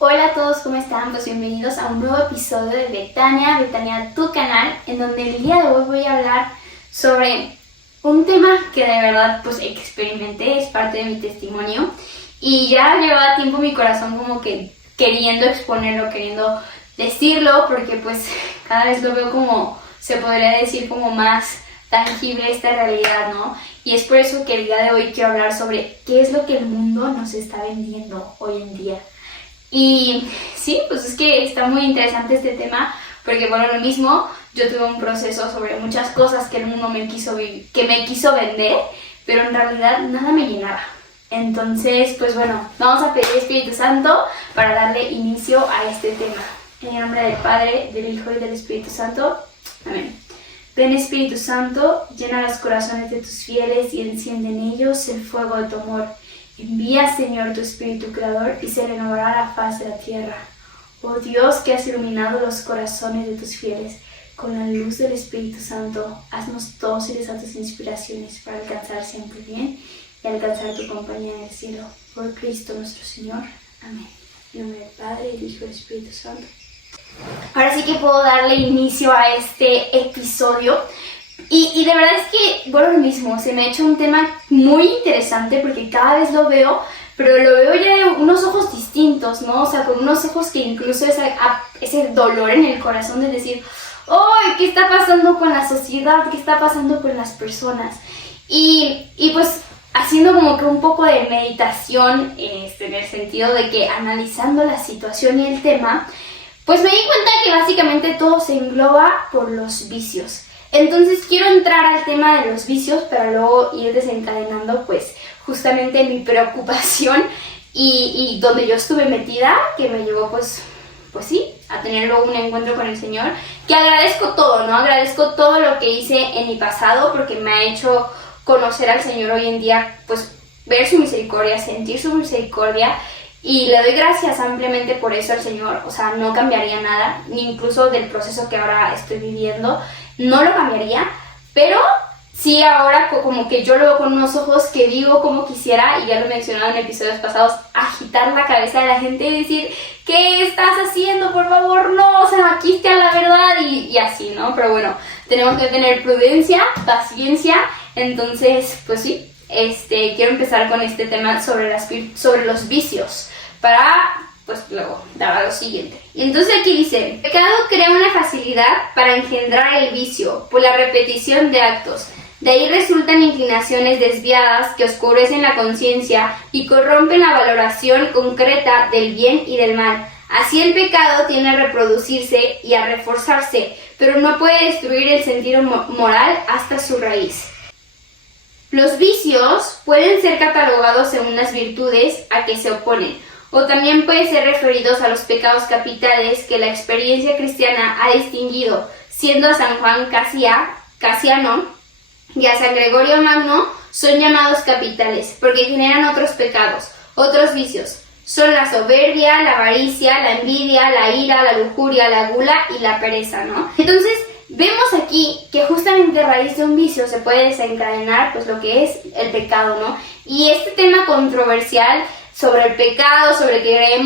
Hola a todos, ¿cómo están? Pues bienvenidos a un nuevo episodio de Betania, tu canal, en donde el día de hoy voy a hablar sobre un tema que de verdad pues experimenté, es parte de mi testimonio y ya llevaba tiempo mi corazón como que queriendo exponerlo, queriendo decirlo, porque pues cada vez lo veo como, se podría decir, como más tangible esta realidad, ¿no? Y es por eso que el día de hoy quiero hablar sobre qué es lo que el mundo nos está vendiendo hoy en día. Y sí, pues es que está muy interesante este tema porque, bueno, lo mismo, yo tuve un proceso sobre muchas cosas que el mundo me quiso vender, pero en realidad nada me llenaba. Entonces, pues bueno, vamos a pedir Espíritu Santo para darle inicio a este tema. En el nombre del Padre, del Hijo y del Espíritu Santo. Amén. Ven, Espíritu Santo, llena los corazones de tus fieles y enciende en ellos el fuego de tu amor. Envía, Señor, tu Espíritu Creador y se renovará la faz de la tierra. Oh Dios, que has iluminado los corazones de tus fieles con la luz del Espíritu Santo, haznos dóciles a tus inspiraciones para alcanzar siempre bien y alcanzar tu compañía en el cielo. Por Cristo nuestro Señor. Amén. En nombre del Padre, del Hijo y del Espíritu Santo. Ahora sí que puedo darle inicio a este episodio. Y de verdad es que, bueno, lo mismo, se me ha hecho un tema muy interesante porque cada vez lo veo, pero lo veo ya de unos ojos distintos, ¿no? O sea, con unos ojos que incluso ese dolor en el corazón de decir, ¡ay! ¿Qué está pasando con la sociedad? ¿Qué está pasando con las personas? Y pues haciendo como que un poco de meditación en el sentido de que analizando la situación y el tema, pues me di cuenta que básicamente todo se engloba por los vicios. Entonces quiero entrar al tema de los vicios para luego ir desencadenando pues justamente mi preocupación y donde yo estuve metida, que me llevó pues sí, a tener luego un encuentro con el Señor, que agradezco todo, ¿no? Agradezco todo lo que hice en mi pasado porque me ha hecho conocer al Señor hoy en día, pues ver su misericordia, sentir su misericordia. Y le doy gracias ampliamente por eso al Señor, o sea, no cambiaría nada, ni incluso del proceso que ahora estoy viviendo, no lo cambiaría, pero sí ahora como que yo lo veo con unos ojos que digo como quisiera, y ya lo he mencionado en episodios pasados, agitar la cabeza de la gente y decir, ¿qué estás haciendo? Por favor, no, o sea, aquí está la verdad y así, ¿no? Pero bueno, tenemos que tener prudencia, paciencia, entonces, pues sí. Quiero empezar con este tema sobre los vicios para pues luego dar a lo siguiente. Y entonces aquí dice, el pecado crea una facilidad para engendrar el vicio por la repetición de actos. De ahí resultan inclinaciones desviadas que oscurecen la conciencia y corrompen la valoración concreta del bien y del mal. Así el pecado tiende a reproducirse y a reforzarse, pero no puede destruir el sentido moral hasta su raíz. Los vicios pueden ser catalogados según las virtudes a que se oponen, o también pueden ser referidos a los pecados capitales que la experiencia cristiana ha distinguido, siendo a San Juan Casiano y a San Gregorio Magno son llamados capitales, porque generan otros pecados, otros vicios. Son la soberbia, la avaricia, la envidia, la ira, la lujuria, la gula y la pereza, ¿no? Entonces, vemos aquí que justamente a raíz de un vicio se puede desencadenar pues lo que es el pecado, ¿no? Y este tema controversial sobre el pecado, sobre que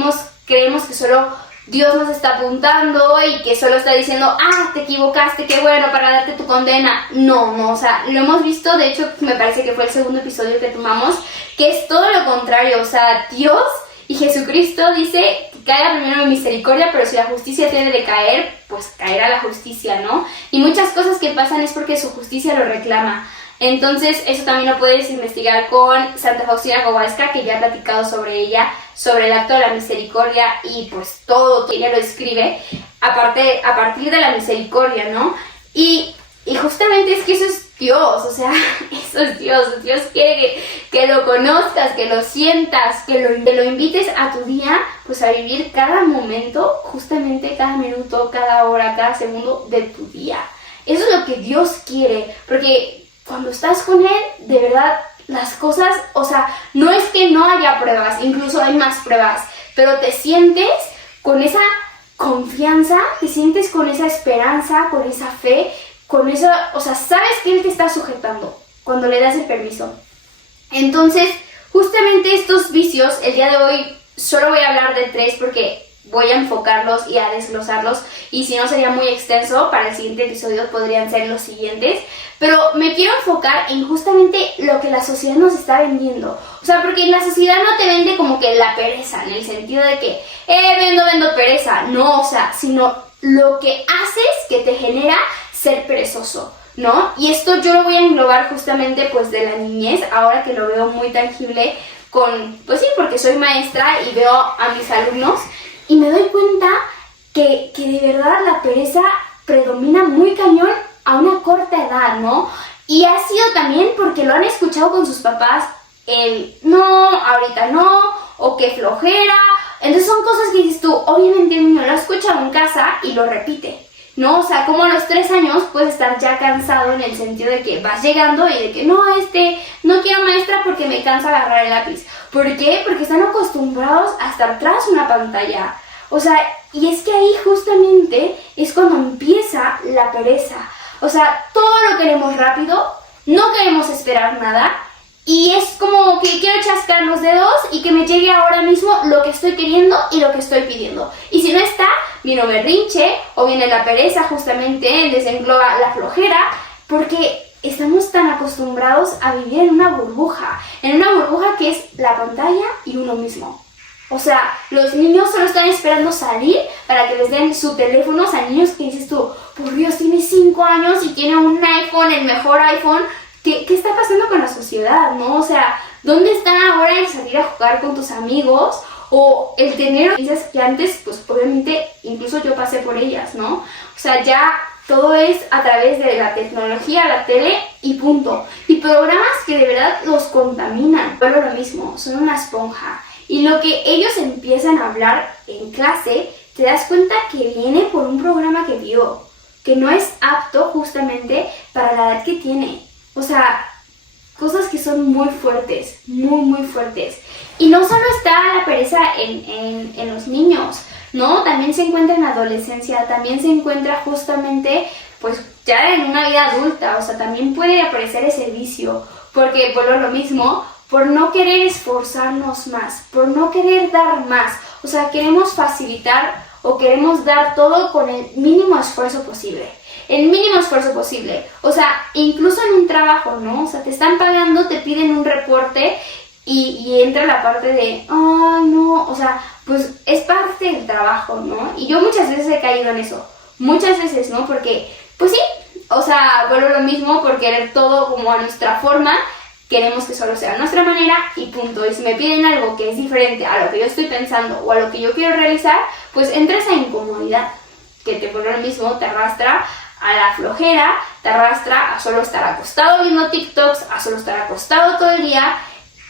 creemos que solo Dios nos está apuntando y que solo está diciendo, te equivocaste, qué bueno, para darte tu condena. No, o sea, lo hemos visto, de hecho me parece que fue el segundo episodio que tomamos, que es todo lo contrario, o sea, Dios y Jesucristo dice que caiga primero en misericordia, pero si la justicia tiene de caer, pues caerá la justicia, ¿no? Y muchas cosas que pasan es porque su justicia lo reclama. Entonces, eso también lo puedes investigar con Santa Faustina Kowalska, que ya he platicado sobre ella, sobre el acto de la misericordia y pues todo que ella lo escribe a partir de la misericordia, ¿no? Y justamente es que eso es Dios, o sea, eso es Dios. Dios quiere que lo conozcas, que lo sientas, que lo invites a tu día, pues a vivir cada momento, justamente cada minuto, cada hora, cada segundo de tu día. Eso es lo que Dios quiere, porque cuando estás con Él, de verdad, las cosas, o sea, no es que no haya pruebas, incluso hay más pruebas, pero te sientes con esa confianza, te sientes con esa esperanza, con esa fe, con eso, o sea, sabes que Él te está sujetando cuando le das el permiso. Entonces, justamente estos vicios, el día de hoy solo voy a hablar de 3 porque voy a enfocarlos y a desglosarlos, y si no sería muy extenso. Para el siguiente episodio podrían ser los siguientes, pero me quiero enfocar en justamente lo que la sociedad nos está vendiendo. O sea, porque la sociedad no te vende como que la pereza, en el sentido de que, vendo pereza. No, o sea, sino lo que haces que te genera ser perezoso, ¿no? Y esto yo lo voy a englobar justamente pues de la niñez, ahora que lo veo muy tangible pues sí, porque soy maestra y veo a mis alumnos y me doy cuenta que de verdad la pereza predomina muy cañón a una corta edad, ¿no? Y ha sido también porque lo han escuchado con sus papás, el no, ahorita no, o qué flojera. Entonces son cosas que dices tú, obviamente el niño lo ha escuchado en casa y lo repite, ¿no? O sea, como a los 3 años puedes estar ya cansado, en el sentido de que vas llegando y de que no quiero maestra porque me cansa agarrar el lápiz. ¿Por qué? Porque están acostumbrados a estar tras una pantalla. O sea, y es que ahí justamente es cuando empieza la pereza. O sea, todo lo queremos rápido, no queremos esperar nada, y es como que quiero chascar los dedos y que me llegue ahora mismo lo que estoy queriendo y lo que estoy pidiendo. Y si no está, viene berrinche o viene la pereza, justamente desengloba la flojera, porque estamos tan acostumbrados a vivir en una burbuja que es la pantalla y uno mismo. O sea, los niños solo están esperando salir para que les den su teléfono. O sea, niños que dices tú, por Dios, tiene 5 años y tiene un iPhone, el mejor iPhone. ¿Qué está pasando con la sociedad, no? O sea, ¿dónde está ahora el salir a jugar con tus amigos? O el tener cosas que antes, pues obviamente, incluso yo pasé por ellas, ¿no? O sea, ya todo es a través de la tecnología, la tele y punto. Y programas que de verdad los contaminan. Pero lo mismo, son una esponja. Y lo que ellos empiezan a hablar en clase, te das cuenta que viene por un programa que vio, que no es apto justamente para la edad que tiene. O sea, cosas que son muy fuertes, muy fuertes. Y no solo está la pereza en los niños, ¿no? También se encuentra en la adolescencia, también se encuentra justamente, pues ya en una vida adulta. O sea, también puede aparecer ese vicio, porque por lo mismo, por no querer esforzarnos más, por no querer dar más. O sea, queremos facilitar o queremos dar todo con el mínimo esfuerzo posible. El mínimo esfuerzo posible. O sea, incluso en un trabajo, ¿no? O sea, te están pagando, te piden un reporte y entra la parte de, ay, no, o sea, pues es parte del trabajo, ¿no? Y yo muchas veces he caído en eso. Muchas veces, ¿no? Porque, pues sí, o sea, vuelvo lo mismo, por querer todo como a nuestra forma. Queremos que solo sea a nuestra manera y punto. Y si me piden algo que es diferente a lo que yo estoy pensando o a lo que yo quiero realizar, pues entra esa incomodidad que te vuelve lo mismo, te arrastra a la flojera, te arrastra a solo estar acostado viendo TikToks, a solo estar acostado todo el día.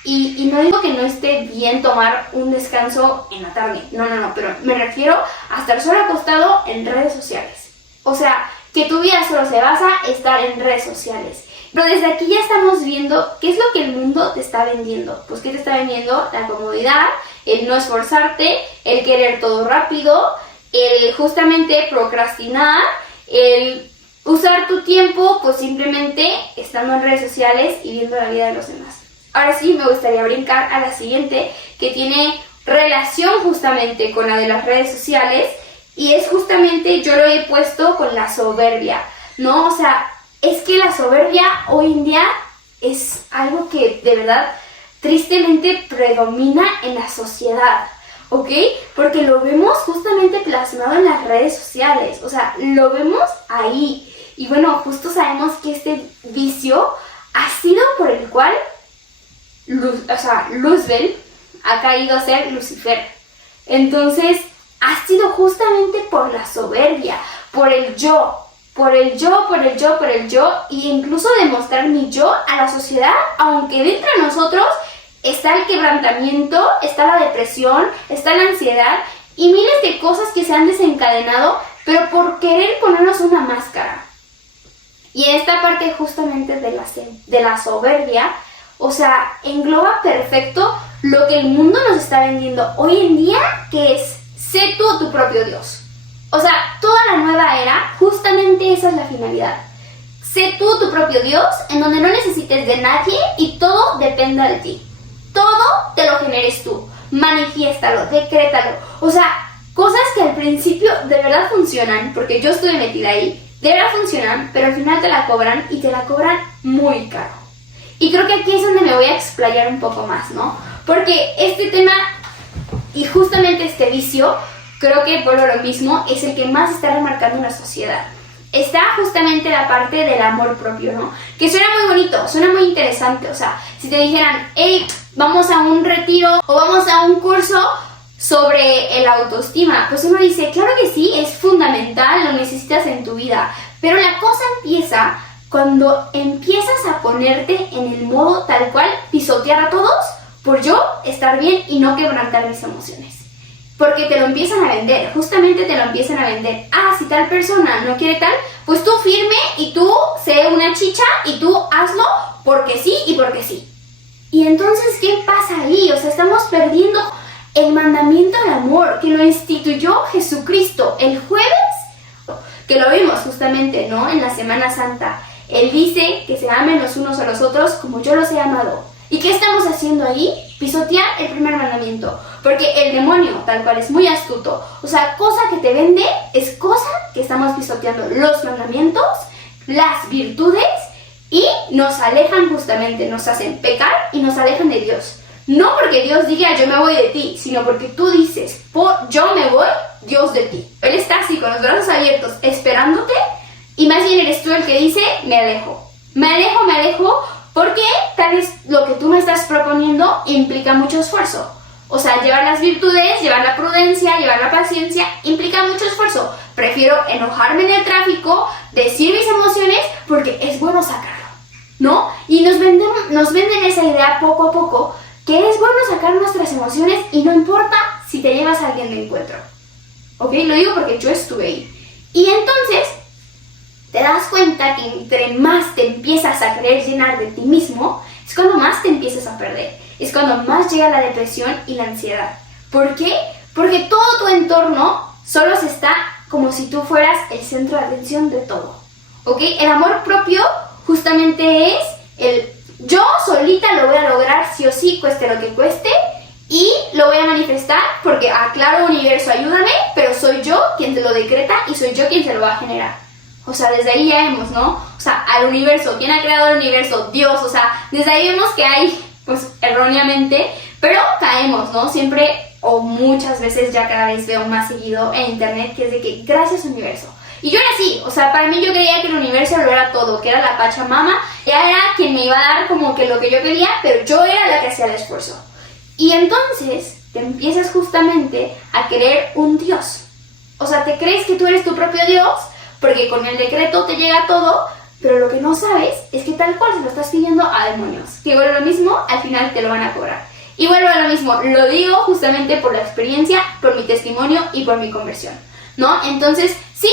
Y no digo que no esté bien tomar un descanso en la tarde, no, pero me refiero a estar solo acostado en redes sociales. O sea, que tu vida solo se basa en estar en redes sociales. Pero desde aquí ya estamos viendo qué es lo que el mundo te está vendiendo. Pues ¿qué te está vendiendo? La comodidad, el no esforzarte, el querer todo rápido, el justamente procrastinar, el usar tu tiempo pues simplemente estando en redes sociales y viendo la vida de los demás. Ahora sí me gustaría brincar a la siguiente, que tiene relación justamente con la de las redes sociales, y es justamente, yo lo he puesto con la soberbia, ¿no? O sea, es que la soberbia hoy en día es algo que de verdad tristemente predomina en la sociedad, ¿ok? Porque lo vemos justamente plasmado en las redes sociales, o sea, lo vemos ahí. Y bueno, justo sabemos que este vicio ha sido por el cual Luzbel ha caído a ser Lucifer. Entonces, ha sido justamente por la soberbia, por el yo, y incluso demostrar mi yo a la sociedad, aunque dentro de nosotros está el quebrantamiento, está la depresión, está la ansiedad y miles de cosas que se han desencadenado, pero por querer ponernos una máscara. Y esta parte justamente de la soberbia, o sea, engloba perfecto lo que el mundo nos está vendiendo hoy en día, que es sé tú tu propio Dios. O sea, toda la nueva era, justamente esa es la finalidad. Sé tú tu propio Dios, en donde no necesites de nadie y todo dependa de ti. Todo te lo generes tú. manifiéstalo, decrétalo. O sea, cosas que al principio de verdad funcionan, porque yo estuve metida ahí, de verdad funcionan, pero al final te la cobran y te la cobran muy caro. Y creo que aquí es donde me voy a explayar un poco más, ¿no? Porque este tema y justamente este vicio, creo que por lo mismo es el que más está remarcando en la sociedad. Está justamente la parte del amor propio, ¿no? Que suena muy bonito, suena muy interesante. O sea, si te dijeran, hey, vamos a un retiro o vamos a un curso sobre el autoestima, pues uno dice, claro que sí, es fundamental, lo necesitas en tu vida. Pero la cosa empieza cuando empiezas a ponerte en el modo tal cual, pisotear a todos por yo estar bien y no quebrantar mis emociones. Porque te lo empiezan a vender, justamente te lo empiezan a vender. Ah, si tal persona no quiere tal, pues tú firme y tú sé una chicha y tú hazlo porque sí y porque sí. Y entonces, ¿qué pasa ahí? O sea, estamos perdiendo el mandamiento del amor que lo instituyó Jesucristo el jueves, que lo vimos justamente, ¿no? En la Semana Santa. Él dice que se amen los unos a los otros como yo los he amado. ¿Y qué estamos haciendo ahí? Pisotear el primer mandamiento. Porque el demonio, tal cual, es muy astuto. O sea, cosa que te vende es cosa que estamos pisoteando. Los mandamientos, las virtudes, y nos alejan justamente, nos hacen pecar y nos alejan de Dios. No porque Dios diga yo me voy de ti, sino porque tú dices yo me voy, Dios de ti. Él está así con los brazos abiertos esperándote y más bien eres tú el que dice me alejo. Me alejo porque tal vez lo que tú me estás proponiendo implica mucho esfuerzo. O sea, llevar las virtudes, llevar la prudencia, llevar la paciencia, implica mucho esfuerzo. Prefiero enojarme en el tráfico, decir mis emociones, porque es bueno sacarlo, ¿no? Y nos venden esa idea poco a poco, que es bueno sacar nuestras emociones y no importa si te llevas a alguien de encuentro. ¿Ok? Lo digo porque yo estuve ahí. Y entonces te das cuenta que entre más te empiezas a querer llenar de ti mismo, es cuando más te empiezas a perder. Es cuando más llega la depresión y la ansiedad. ¿Por qué? Porque todo tu entorno solo se está como si tú fueras el centro de atención de todo. ¿Ok? El amor propio justamente es el yo solita lo voy a lograr sí o sí, cueste lo que cueste, y lo voy a manifestar porque, claro, universo, ayúdame, pero soy yo quien te lo decreta y soy yo quien se lo va a generar. O sea, desde ahí ya vemos, ¿no? O sea, al universo, ¿quién ha creado el universo? Dios. O sea, desde ahí vemos que hay, pues, erróneamente, pero caemos, ¿no? Siempre, o muchas veces, ya cada vez veo más seguido en internet, que es de que, gracias universo. Y yo era así, o sea, para mí yo creía que el universo lo era todo, que era la Pachamama, ella era quien me iba a dar como que lo que yo quería, pero yo era la que hacía el esfuerzo. Y entonces te empiezas justamente a querer un Dios. O sea, te crees que tú eres tu propio Dios, porque con el decreto te llega todo, pero lo que no sabes es que tal cual se lo estás pidiendo a demonios, que vuelve lo mismo, al final te lo van a cobrar. Y vuelve a lo mismo, lo digo justamente por la experiencia, por mi testimonio y por mi conversión, ¿no? Entonces, sí,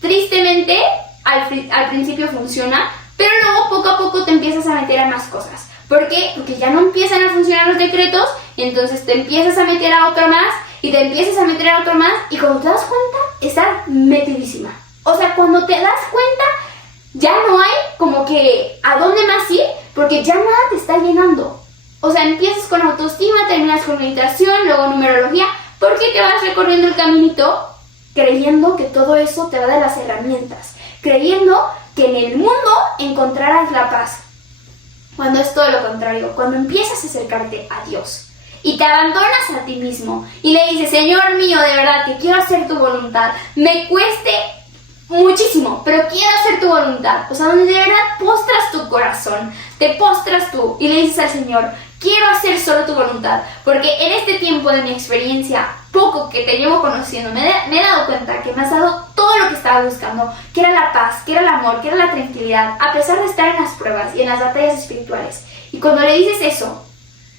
tristemente, al principio funciona, pero luego poco a poco te empiezas a meter a más cosas. ¿Por qué? Porque ya no empiezan a funcionar los decretos, y entonces te empiezas a meter a otro más, y te empiezas a meter a otro más, y cuando te das cuenta, estás metidísima. O sea, cuando te das cuenta, ya no hay como que a dónde más ir, porque ya nada te está llenando. O sea, empiezas con autoestima, terminas con meditación, luego numerología, porque te vas recorriendo el caminito creyendo que todo eso te va a dar las herramientas, creyendo que en el mundo encontrarás la paz. Cuando es todo lo contrario, cuando empiezas a acercarte a Dios y te abandonas a ti mismo y le dices, Señor mío, de verdad que quiero hacer tu voluntad, me cueste muchísimo, pero quiero hacer tu voluntad. O sea, donde de verdad postras tu corazón, te postras tú y le dices al Señor, quiero hacer solo tu voluntad, porque en este tiempo de mi experiencia, poco que te llevo conociendo, me he dado cuenta que me has dado todo lo que estaba buscando, que era la paz, que era el amor, que era la tranquilidad, a pesar de estar en las pruebas y en las batallas espirituales. Y cuando le dices eso,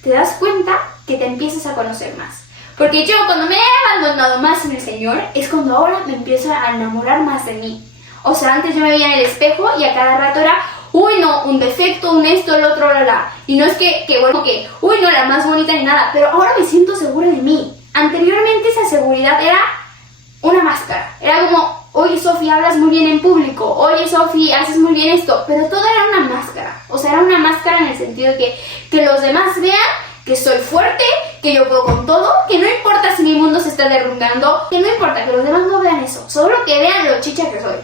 te das cuenta que te empiezas a conocer más. Porque yo, cuando me he abandonado más en el Señor, es cuando ahora me empiezo a enamorar más de mí. O sea, antes yo me veía en el espejo y a cada rato era, uy, no, un defecto, un esto, el otro, la. Y no es que bueno, que, uy, no, la más bonita ni nada, pero ahora me siento segura de mí. Anteriormente esa seguridad era una máscara. Era como, oye, Sofi, hablas muy bien en público. Oye, Sofi, haces muy bien esto. Pero todo era una máscara. O sea, era una máscara en el sentido de que los demás vean que soy fuerte, que yo puedo con todo, que no importa si mi mundo se está derrumbando, que no importa que los demás no vean eso, solo que vean lo chicha que soy.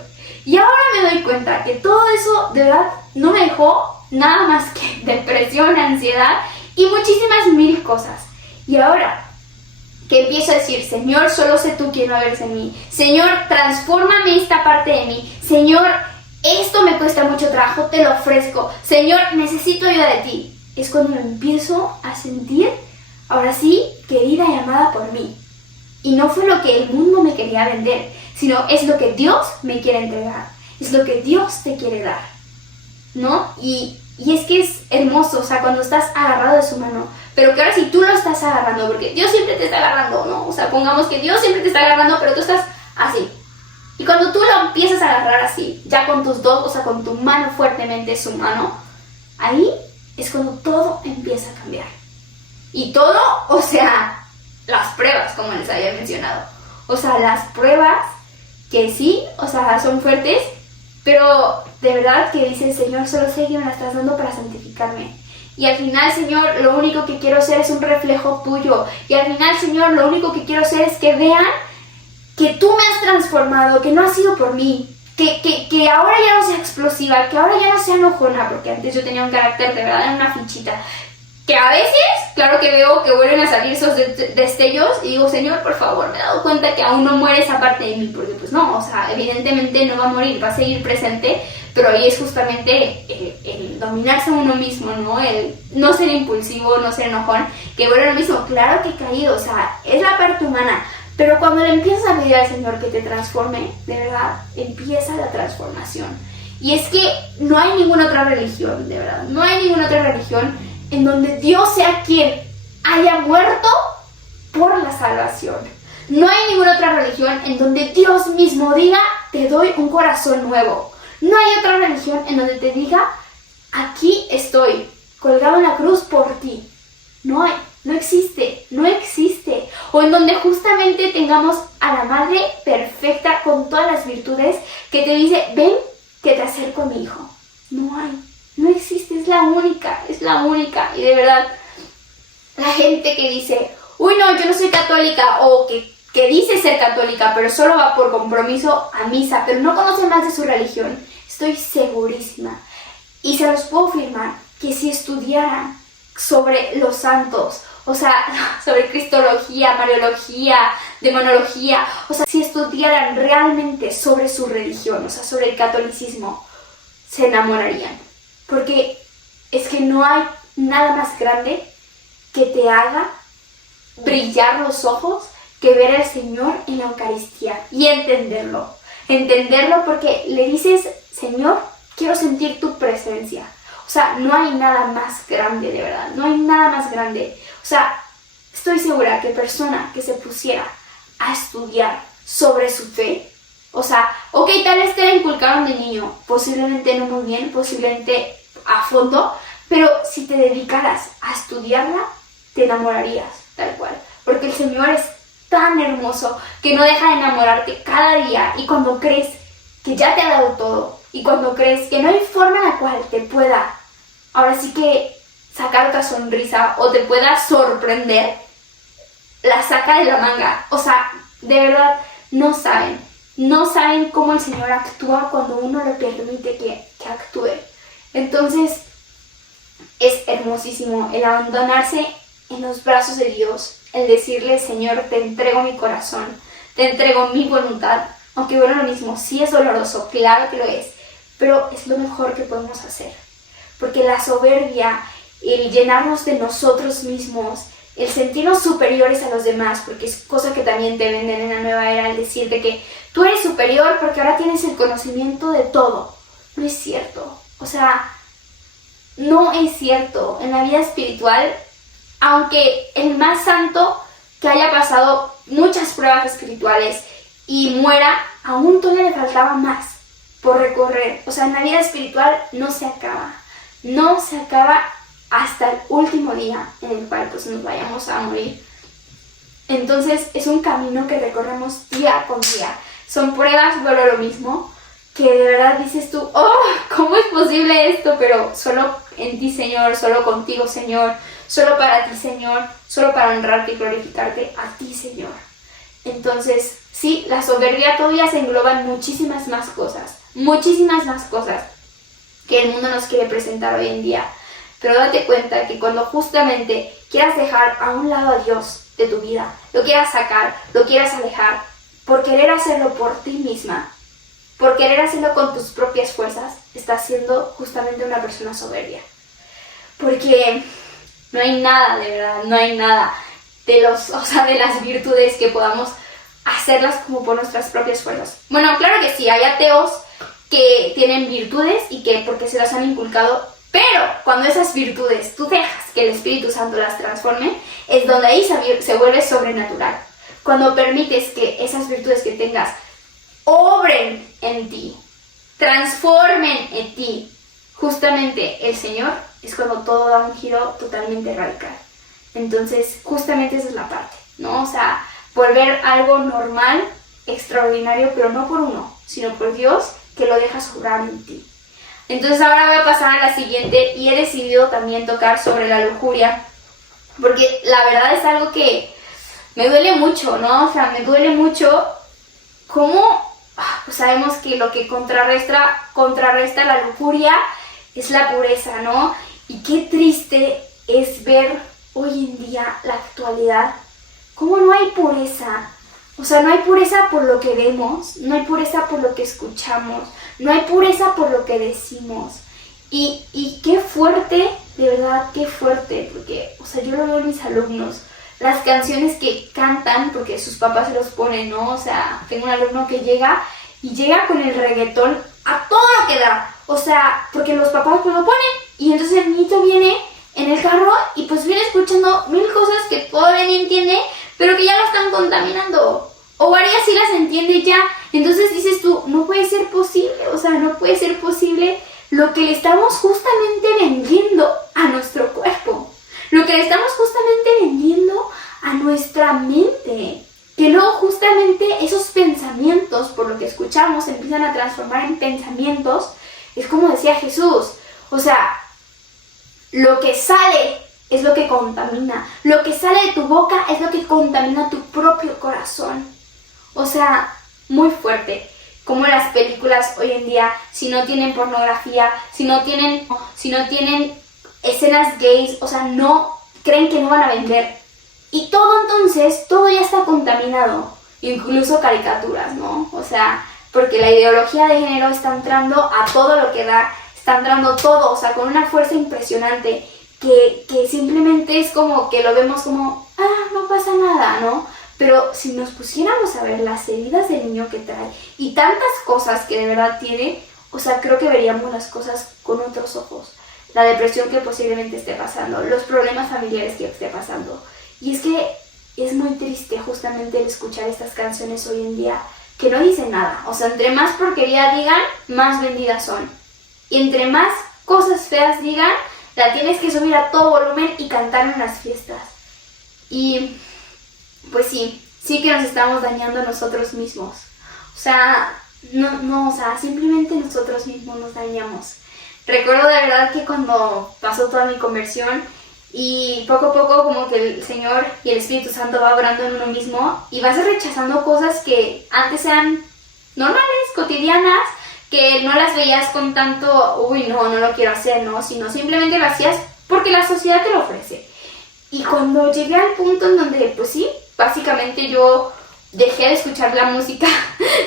Y ahora me doy cuenta que todo eso de verdad no me dejó nada más que depresión, ansiedad y muchísimas mil cosas. Y ahora que empiezo a decir, Señor, solo sé tú quién va a verse en mí. Señor, transfórmame esta parte de mí. Señor, esto me cuesta mucho trabajo, te lo ofrezco. Señor, necesito ayuda de ti. Es cuando me empiezo a sentir, ahora sí, querida y amada por mí. Y no fue lo que el mundo me quería vender, sino es lo que Dios me quiere entregar. Es lo que Dios te quiere dar, ¿no? Y es que es hermoso, o sea, cuando estás agarrado de su mano, pero que ahora sí tú lo estás agarrando, porque Dios siempre te está agarrando, ¿no? O sea, pongamos que Dios siempre te está agarrando, pero tú estás así. Y cuando tú lo empiezas a agarrar así, ya con tus dos, o sea, con tu mano fuertemente su mano, ahí es cuando todo empieza a cambiar. Y todo, o sea, las pruebas, como les había mencionado. O sea, las pruebas que sí, o sea, son fuertes, pero de verdad que dice el Señor, solo sé que me la estás dando para santificarme. Y al final, Señor, lo único que quiero ser es un reflejo tuyo. Y al final, Señor, lo único que quiero hacer es que vean que tú me has transformado, que no ha sido por mí. Que ahora ya no sea explosiva, que ahora ya no sea enojona, porque antes yo tenía un carácter de verdad en una fichita. Que a veces, claro que veo que vuelven a salir esos destellos y digo, Señor, por favor, me he dado cuenta que aún no muere esa parte de mí, porque pues no, o sea, evidentemente no va a morir, va a seguir presente, pero ahí es justamente el dominarse a uno mismo, ¿no? El no ser impulsivo, no ser enojón, que vuelve a lo mismo, claro que he caído, o sea, es la parte humana, pero cuando le empiezas a pedir al Señor que te transforme, de verdad, empieza la transformación. Y es que no hay ninguna otra religión, de verdad, no hay ninguna otra religión en donde Dios sea quien haya muerto por la salvación. No hay ninguna otra religión en donde Dios mismo diga, te doy un corazón nuevo. No hay otra religión en donde te diga, aquí estoy, colgado en la cruz por ti. No hay, no existe, no existe. O en donde justamente tengamos a la madre perfecta con todas las virtudes que te dice, ven que te acerco a mi hijo. No hay. No existe, es la única, y de verdad, la gente que dice, uy no, yo no soy católica, o que dice ser católica, pero solo va por compromiso a misa, pero no conoce más de su religión, estoy segurísima, y se los puedo afirmar, que si estudiaran sobre los santos, o sea, sobre cristología, mariología, demonología, o sea, si estudiaran realmente sobre su religión, o sea, sobre el catolicismo, se enamorarían. Porque es que no hay nada más grande que te haga brillar los ojos que ver al Señor en la Eucaristía y entenderlo. Entenderlo porque le dices, Señor, quiero sentir tu presencia. O sea, no hay nada más grande, de verdad. No hay nada más grande. O sea, estoy segura que persona que se pusiera a estudiar sobre su fe, o sea, ok, tal vez te la inculcaron de niño, posiblemente no muy bien, posiblemente a fondo, pero si te dedicaras a estudiarla, te enamorarías, tal cual, porque el Señor es tan hermoso que no deja de enamorarte cada día, y cuando crees que ya te ha dado todo, y cuando crees que no hay forma en la cual te pueda, ahora sí que sacar otra sonrisa, o te pueda sorprender, la saca de la manga. O sea, de verdad, no saben cómo el Señor actúa cuando uno le permite que actúe. Entonces, es hermosísimo el abandonarse en los brazos de Dios, el decirle, Señor, te entrego mi corazón, te entrego mi voluntad, aunque bueno, lo mismo, sí es doloroso, claro que lo es, pero es lo mejor que podemos hacer, porque la soberbia, el llenarnos de nosotros mismos, el sentirnos superiores a los demás, porque es cosa que también te venden en la nueva era, el decirte que tú eres superior porque ahora tienes el conocimiento de todo. No es cierto, o sea, no es cierto. En la vida espiritual, aunque el más santo que haya pasado muchas pruebas espirituales y muera, aún todavía le faltaba más por recorrer. O sea, en la vida espiritual no se acaba hasta el último día en el cual pues nos vayamos a morir. Entonces es un camino que recorremos día con día. Son pruebas, vuelvo a lo mismo, que de verdad dices tú, oh, ¿cómo es posible esto? Pero solo en ti, Señor, solo contigo, Señor, solo para ti, Señor, solo para honrarte y glorificarte a ti, Señor. Entonces, sí, la soberbia todavía se engloba en muchísimas más cosas que el mundo nos quiere presentar hoy en día. Pero date cuenta que cuando justamente quieras dejar a un lado a Dios de tu vida, lo quieras sacar, lo quieras alejar, por querer hacerlo por ti misma, por querer hacerlo con tus propias fuerzas, estás siendo justamente una persona soberbia. Porque no hay nada, de verdad, no hay nada de las virtudes que podamos hacerlas como por nuestras propias fuerzas. Bueno, claro que sí, hay ateos que tienen virtudes y que porque se las han inculcado, pero cuando esas virtudes tú dejas que el Espíritu Santo las transforme, es donde ahí se vuelve sobrenatural. Cuando permites que esas virtudes que tengas obren en ti, transformen en ti, justamente el Señor, es cuando todo da un giro totalmente radical. Entonces, justamente esa es la parte, ¿no? O sea, volver algo normal, extraordinario, pero no por uno, sino por Dios, que lo dejas obrar en ti. Entonces ahora voy a pasar a la siguiente y he decidido también tocar sobre la lujuria, porque la verdad es algo que me duele mucho, ¿no? O sea, me duele mucho cómo pues sabemos que lo que contrarresta la lujuria es la pureza, ¿no? Y qué triste es ver hoy en día la actualidad, cómo no hay pureza. O sea, no hay pureza por lo que vemos, no hay pureza por lo que escuchamos, no hay pureza por lo que decimos. Y qué fuerte, de verdad, qué fuerte, porque, o sea, yo lo veo en mis alumnos, las canciones que cantan, porque sus papás se los ponen, ¿no? O sea, tengo un alumno que llega con el reggaetón a todo lo que da. O sea, porque los papás pues lo ponen, y entonces el niñito viene en el carro y pues viene escuchando mil cosas que todavía ni entiende, pero que ya lo están contaminando. O varias sí las entiende ya. Entonces dices tú, no puede ser posible, o sea, no puede ser posible lo que le estamos justamente vendiendo a nuestro cuerpo. Lo que le estamos justamente vendiendo a nuestra mente. Que luego justamente esos pensamientos, por lo que escuchamos, se empiezan a transformar en pensamientos. Es como decía Jesús, o sea, lo que sale es lo que contamina. Lo que sale de tu boca es lo que contamina tu propio corazón. O sea, muy fuerte. Como las películas hoy en día, si no tienen pornografía, si no tienen escenas gays, o sea, no creen que no van a vender. Y todo entonces, todo ya está contaminado. Incluso caricaturas, ¿no? O sea, porque la ideología de género está entrando a todo lo que da, está entrando todo, o sea, con una fuerza impresionante que simplemente es como que lo vemos como, no pasa nada, ¿no? Pero si nos pusiéramos a ver las heridas del niño que trae y tantas cosas que de verdad tiene, o sea, creo que veríamos las cosas con otros ojos. La depresión que posiblemente esté pasando, los problemas familiares que esté pasando. Y es que es muy triste justamente el escuchar estas canciones hoy en día que no dicen nada. O sea, entre más porquería digan, más vendidas son. Y entre más cosas feas digan, la tienes que subir a todo volumen y cantar en las fiestas. Y pues sí que nos estamos dañando nosotros mismos. O sea, o sea, simplemente nosotros mismos nos dañamos. Recuerdo de verdad que cuando pasó toda mi conversión y poco a poco como que el Señor y el Espíritu Santo va obrando en uno mismo y vas rechazando cosas que antes eran normales, cotidianas, que no las veías con tanto, no lo quiero hacer, ¿no? Sino simplemente lo hacías porque la sociedad te lo ofrece. Y cuando llegué al punto en donde, pues sí, básicamente yo dejé de escuchar la música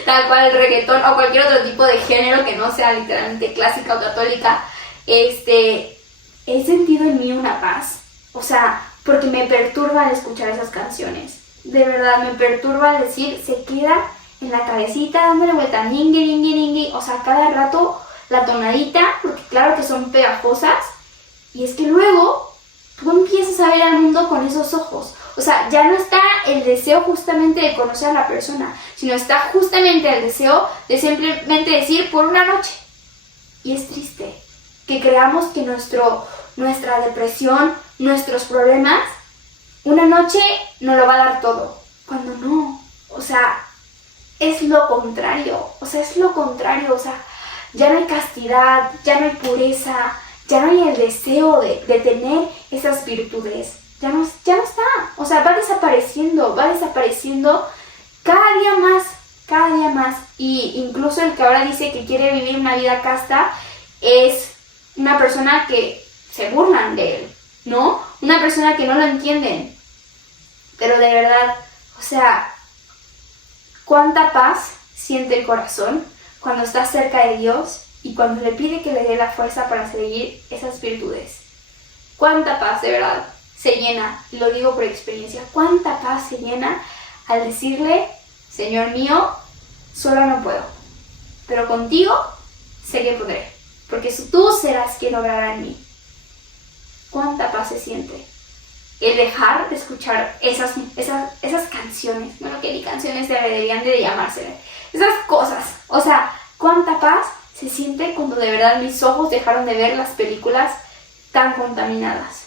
tal cual el reggaetón o cualquier otro tipo de género que no sea literalmente clásica o católica, he sentido en mí una paz. O sea, porque me perturba al escuchar esas canciones. De verdad, me perturba al decir, se queda en la cabecita dándole vuelta, ningui, ningui, ningui. O sea, cada rato la tonadita, porque claro que son pegajosas. Y es que luego tú empiezas a ver al mundo con esos ojos. O sea, ya no está el deseo justamente de conocer a la persona, sino está justamente el deseo de simplemente decir por una noche. Y es triste que creamos que nuestra depresión, nuestros problemas, una noche nos lo va a dar todo. Cuando no. O sea, es lo contrario, o sea, es lo contrario, o sea, ya no hay castidad, ya no hay pureza, ya no hay el deseo de tener esas virtudes, ya no está, o sea, va desapareciendo cada día más, y incluso el que ahora dice que quiere vivir una vida casta es una persona que se burlan de él, ¿no? Una persona que no lo entienden, pero de verdad, o sea, cuánta paz siente el corazón cuando está cerca de Dios y cuando le pide que le dé la fuerza para seguir esas virtudes. Cuánta paz de verdad se llena, y lo digo por experiencia, cuánta paz se llena al decirle, Señor mío, sola no puedo, pero contigo sé que podré, porque tú serás quien obrará en mí. Cuánta paz se siente el dejar de escuchar esas canciones, bueno, que ni canciones deberían de llamarse, esas cosas, o sea, cuánta paz se siente cuando de verdad mis ojos dejaron de ver las películas tan contaminadas.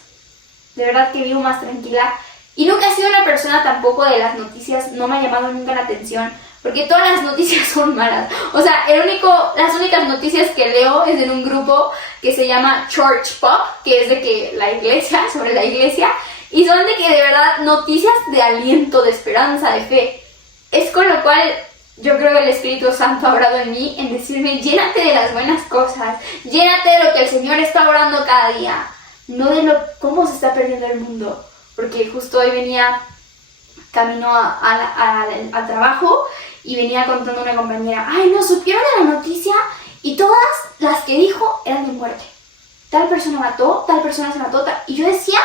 De verdad que vivo más tranquila, y nunca he sido una persona tampoco de las noticias, no me ha llamado nunca la atención, porque todas las noticias son malas. O sea, las únicas noticias que leo es en un grupo que se llama Church Pop, que es de que la iglesia, sobre la iglesia, y son de que de verdad noticias de aliento, de esperanza, de fe. Es con lo cual yo creo que el Espíritu Santo ha obrado en mí, en decirme, llénate de las buenas cosas, llénate de lo que el Señor está obrando cada día, no de cómo se está perdiendo el mundo. Porque justo hoy venía camino al trabajo y venía contando una compañera, ay no, supieron de la noticia y todas las que dijo eran de muerte. Tal persona mató, tal persona se mató, y yo decía,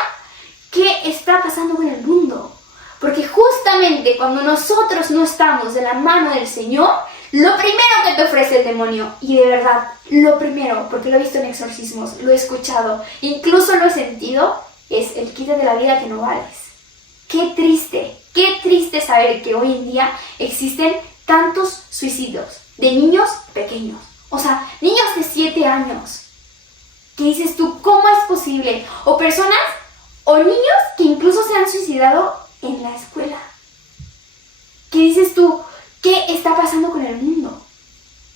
¿qué está pasando con el mundo? Porque justamente cuando nosotros no estamos de la mano del Señor, lo primero que te ofrece el demonio, y de verdad, lo primero, porque lo he visto en exorcismos, lo he escuchado, incluso lo he sentido, es el quítate la vida que no vales. Qué triste saber que hoy en día existen tantos suicidios de niños pequeños, o sea, niños de 7 años, que dices tú, ¿cómo es posible? O personas, o niños que incluso se han suicidado en la escuela. ¿Qué dices tú? ¿Qué está pasando con el mundo?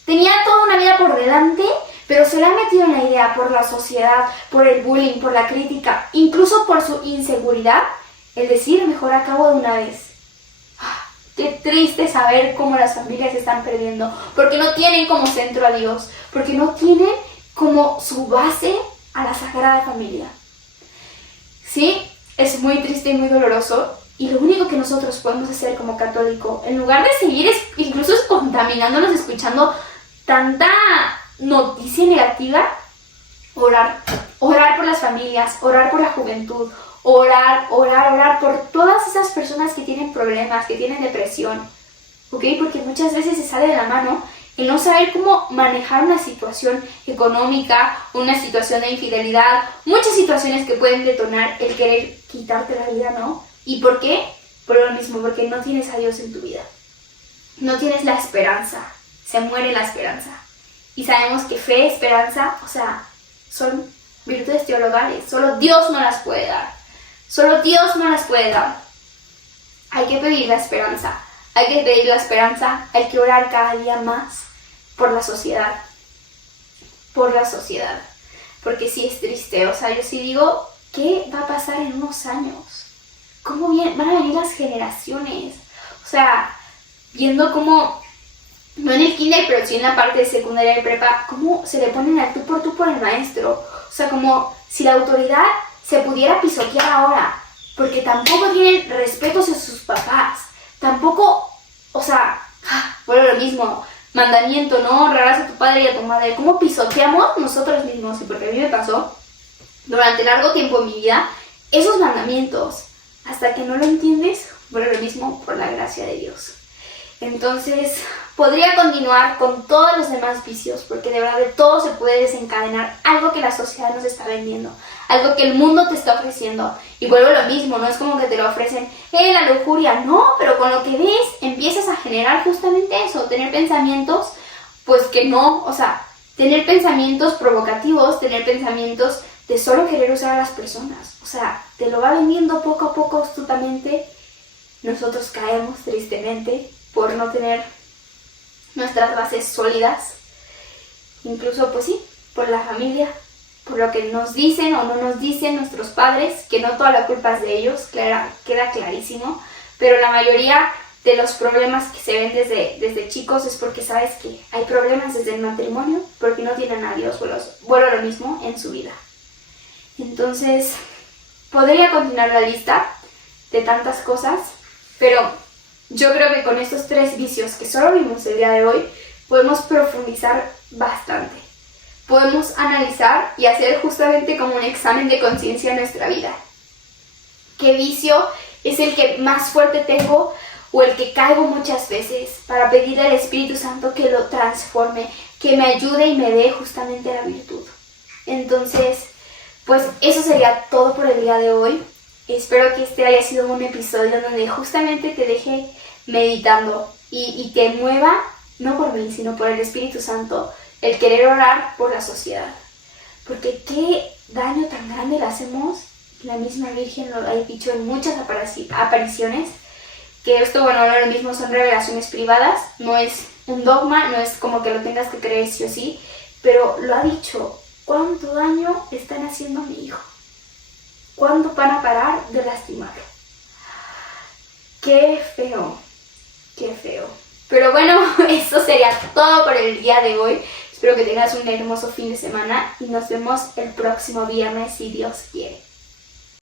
Tenía toda una vida por delante, pero se le ha metido en la idea por la sociedad, por el bullying, por la crítica, incluso por su inseguridad, el decir mejor acabo de una vez. Qué triste saber cómo las familias se están perdiendo, porque no tienen como centro a Dios, porque no tienen como su base a la Sagrada Familia. Sí, es muy triste y muy doloroso, y lo único que nosotros podemos hacer como católico, en lugar de seguir incluso contaminándonos, escuchando tanta noticia negativa, orar por las familias, orar por la juventud, orar por todas esas personas que tienen problemas, que tienen depresión, ¿ok? Porque muchas veces se sale de la mano el no saber cómo manejar una situación económica, una situación de infidelidad, muchas situaciones que pueden detonar el querer quitarte la vida, ¿no? ¿Y por qué? Por lo mismo, porque no tienes a Dios en tu vida, no tienes la esperanza, se muere la esperanza. Y sabemos que fe, esperanza, o sea, son virtudes teologales. Solo Dios no las puede dar. Solo Dios no las puede dar. Hay que pedir la esperanza. Hay que pedir la esperanza. Hay que orar cada día más por la sociedad. Por la sociedad. Porque sí es triste. O sea, yo sí digo, ¿qué va a pasar en unos años? ¿Cómo van a venir las generaciones? O sea, viendo cómo, no en el kinder, pero sí en la parte de secundaria y prepa, cómo se le ponen al tú por el maestro. O sea, como si la autoridad se pudiera pisotear ahora, porque tampoco tienen respeto hacia sus papás. Tampoco, o sea, bueno, lo mismo, mandamiento, ¿no? Honrarás a tu padre y a tu madre. ¿Cómo pisoteamos nosotros mismos? Y porque a mí me pasó durante largo tiempo en mi vida esos mandamientos. Hasta que no lo entiendes, bueno, lo mismo por la gracia de Dios. Entonces, podría continuar con todos los demás vicios, porque de verdad de todo se puede desencadenar algo que la sociedad nos está vendiendo, algo que el mundo te está ofreciendo. Y vuelvo a lo mismo, no es como que te lo ofrecen, la lujuria, no, pero con lo que ves empiezas a generar justamente eso, tener pensamientos, pues que no, o sea, tener pensamientos provocativos, tener pensamientos de solo querer usar a las personas. O sea, te lo va vendiendo poco a poco astutamente. Nosotros caemos tristemente por no tener nuestras bases sólidas, incluso pues sí, por la familia, por lo que nos dicen o no nos dicen nuestros padres, que no toda la culpa es de ellos, queda clarísimo, pero la mayoría de los problemas que se ven desde chicos es porque sabes que hay problemas desde el matrimonio, porque no tienen a Dios, vuelvo a lo mismo, en su vida. Entonces, podría continuar la lista de tantas cosas, pero yo creo que con estos 3 vicios que solo vimos el día de hoy, podemos profundizar bastante. Podemos analizar y hacer justamente como un examen de conciencia en nuestra vida. ¿Qué vicio es el que más fuerte tengo o el que caigo muchas veces? Para pedirle al Espíritu Santo que lo transforme, que me ayude y me dé justamente la virtud. Entonces, pues eso sería todo por el día de hoy. Espero que este haya sido un episodio donde justamente te deje meditando y te mueva, no por mí, sino por el Espíritu Santo, el querer orar por la sociedad. Porque qué daño tan grande le hacemos, la misma Virgen lo ha dicho en muchas apariciones, que esto, bueno, no es lo mismo, son revelaciones privadas, no es un dogma, no es como que lo tengas que creer sí o sí, pero lo ha dicho. ¿Cuánto daño están haciendo a mi hijo? ¿Cuándo van a parar de lastimarlo? Qué feo, qué feo. Pero bueno, eso sería todo por el día de hoy. Espero que tengas un hermoso fin de semana y nos vemos el próximo viernes si Dios quiere.